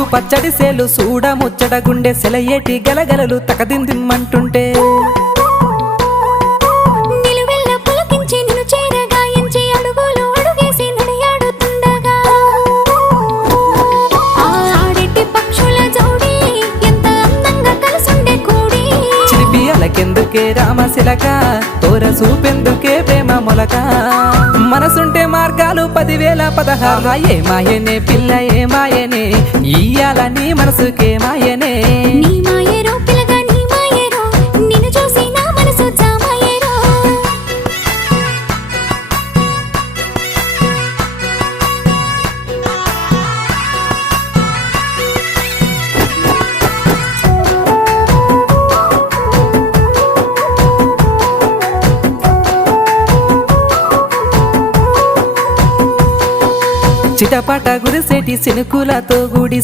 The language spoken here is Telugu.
ముద్దు పచ్చడి సేలు సూడ ముచ్చట గుండె సెలయేటి గలగలలు తకదిందిమ్మంటుంటే నిలువెల్ల పులకించి నిన్ను చేరగాయించి అడుగులు అడుగేసి నడియాడుతుండగా ఆడెట్టి పక్షుల జోడి ఎంత అందంగా కలుసుండే కూడి చిలిపి అలకెందుకే రామశిలక తోర సూపెందుకే ప్రేమ మొలక మనసుంటే మార్గాలు 10,016 ఏ మాయనే పిల్ల ఏ మాయనే ఇయ్యాల నీ మనసుకే మాయనే నీ మాయేరో పిల్లగా నీ మాయేరో నిన్ను చూసి నా మనసు జామాయేరో చిటపట గురిసేటి సినుకులతో గుడి